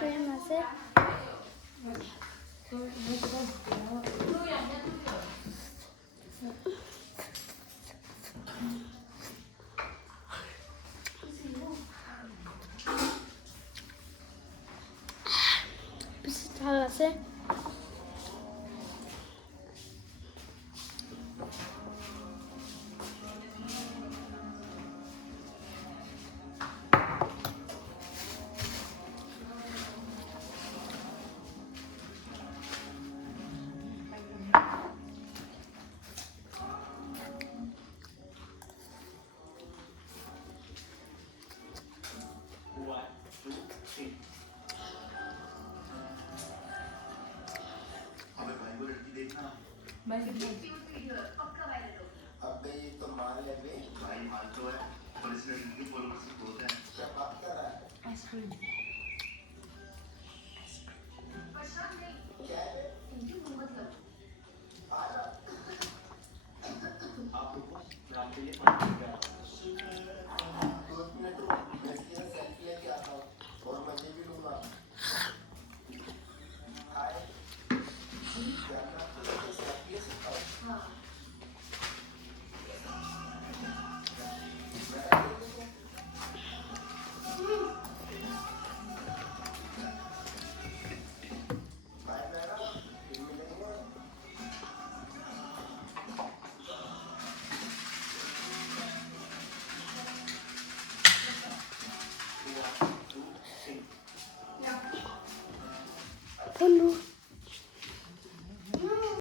아이스크림 맛을 비슷한 맛을 अब ये तो माल है भाई माल तो है और इसमें इनकी फॉलोअर्स बहुत है क्या बात कर रहा है आइसक्रीम